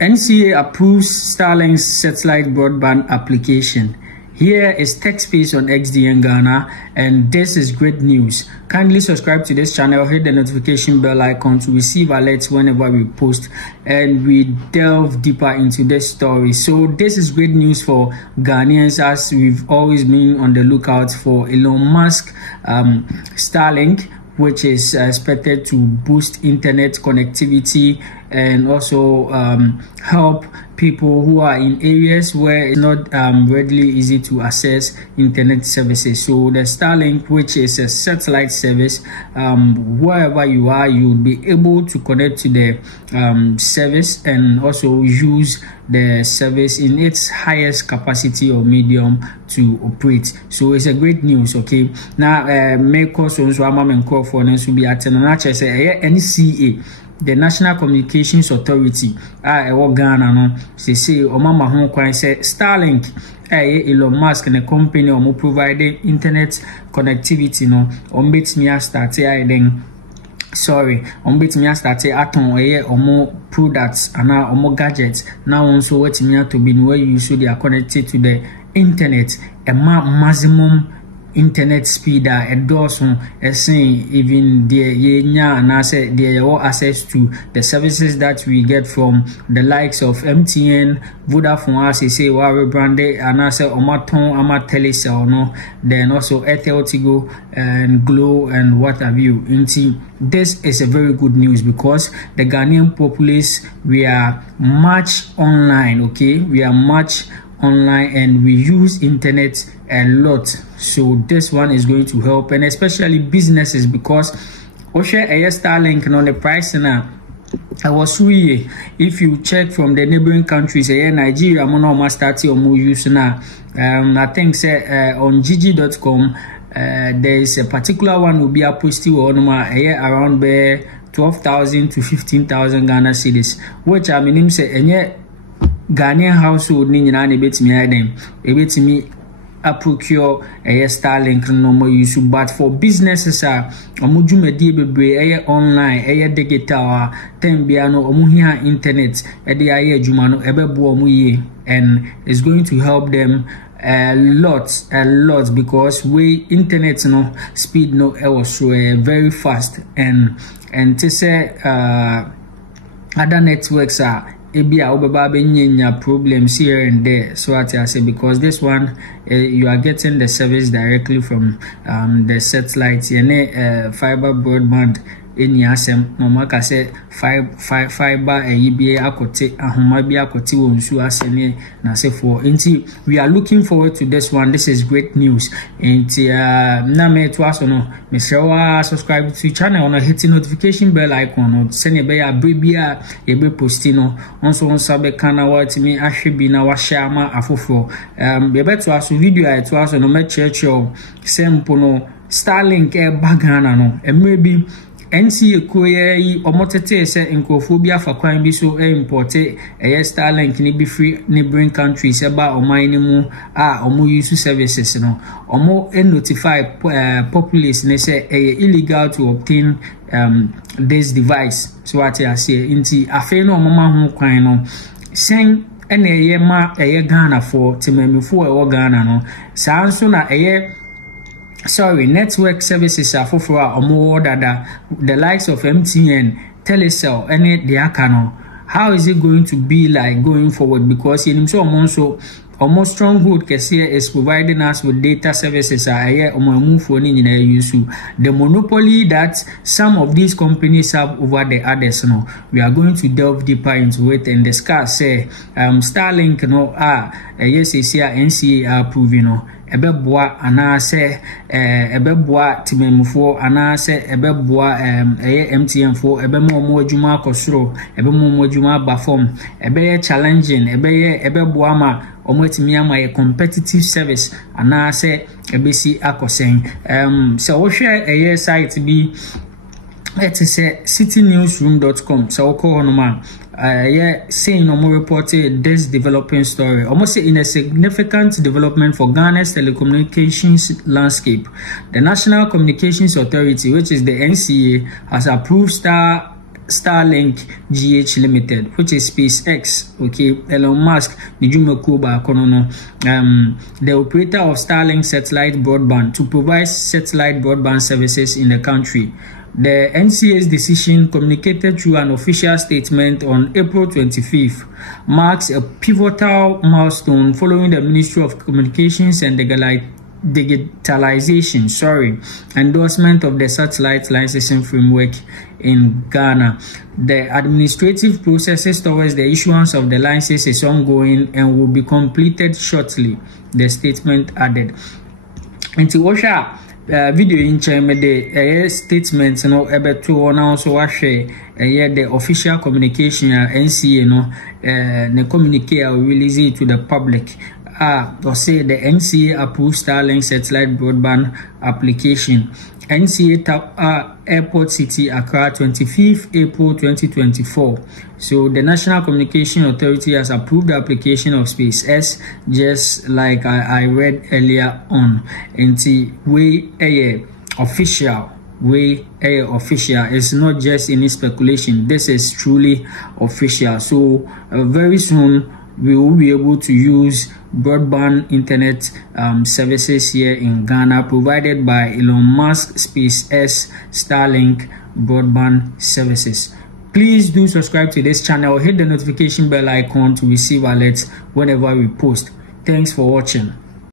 NCA approves Starlink Satellite Broadband application. Here is Tech Space on XDN Ghana, and this is great news. Kindly subscribe to this channel, hit the notification bell icon to receive alerts whenever we post, and we delve deeper into this story. So this is great news for Ghanaians, as we've always been on the lookout for Elon Musk Starlink, which is expected to boost internet connectivity and also help people who are in areas where it's not readily easy to access internet services. So the Starlink, which is a satellite service, wherever you are, you'll be able to connect to the service and also use the service in its highest capacity or medium to operate. So it's a great news. Okay, now make us also for be at NCA, the National Communications Authority, Ghana, no, say Omama Hong Kong say Starlink, Elon Musk and a company or providing internet connectivity, no, on bit me start then. Sorry, on bit me start aton or more products and now more gadgets. Now also what me to be where you so they are connected to the internet, a maximum internet speed a dozen saying even the yenya and I say they all access to the services that we get from the likes of MTN, Vodafone, as say we branded and I say Omaton, Ama Telecel, no, then also Tigo and Glow and what have you. This is a very good news because the Ghanaian populace, we are much online, okay? We are much online and we use internet a lot. So this one is going to help, and especially businesses, because Starlink on the price now. I was really, if you check from the neighboring countries, Nigeria, I'm starting or more use now. I think say on gg.com there is a particular one will be a posted on around 12,000 to 15,000 Ghana cedis, which I mean say and Ghanaian household ni nyina na betimi aden ebetimi procure Starlink no more use, but for businesses omudwumadi bebre online digital bia no omuhia internet de aye adwuma no ebebo omuye, and it's going to help them a lot because we internet no speed no was so very fast, and to say other networks are problems here and there. So I say because this one you are getting the service directly from the satellite fiber broadband in Yasem. Mama ka say fiber EBA akote ahoma bi akote wonsu asene na say for nti we are looking forward to this one. This is great news. Nti na me to aso no me share subscribe to channel on hit notification bell icon no sene be ya bebia e be posti no onso sabe kana what me ahwebi na wa share ma afofo be beto aso video ai to aso no me church sempo no Starlink bagana no maybe NCA koye omotete se nkofobia fa kwan bi so importe Starlink ni bi free neighboring countries eba oman ni mu omo use services no omo notify populace ne say illegal to obtain this device. So what I say inti afi no omoma ho kwan no sen ene ma Ghana for temamifo Ghana no sa nso na network services are for more dada the likes of MTN, Telecel, and the Akano. How is it going to be like going forward? Because in so almost stronghold Kesia is providing us with data services. The monopoly that some of these companies have over the others. No, we are going to delve deeper into it and discuss. Starlink no yes, NCA approving no. Ebeboa anase ebeboa timemfo anase ebeboa MTN fo ebemo mo adwuma akosoro ebemo mo adwuma abafom ebeye challenging ebeboa ma omwetimi ama competitive service anase ebesi akosen so wo hwe site bi say citynewsroom.com so call no man saying no more reported this developing story almost in a significant development for Ghana's telecommunications landscape. The National Communications Authority, which is the NCA, has approved Starlink GH Limited, which is SpaceX. Okay, Elon Musk, the operator of Starlink Satellite Broadband, to provide satellite broadband services in the country. The NCA's decision, communicated through an official statement on April 25th, marks a pivotal milestone following the Ministry of Communications and Digitalization endorsement of the satellite licensing framework in Ghana. The administrative processes towards the issuance of the license is ongoing and will be completed shortly, the statement added. Video in China, the statements to also the official communication NCA the communique will release it to the public. Or say the NCA approved Starlink Satellite Broadband application. NCA Airport City, Accra, 25th April 2024. So the National Communication Authority has approved the application of SpaceX, just like I read earlier on. Official is not just any speculation. This is truly official. So very soon we will be able to use broadband internet services here in Ghana, provided by Elon Musk, SpaceX, Starlink Broadband Services. Please do subscribe to this channel, hit the notification bell icon to receive alerts whenever we post. Thanks for watching.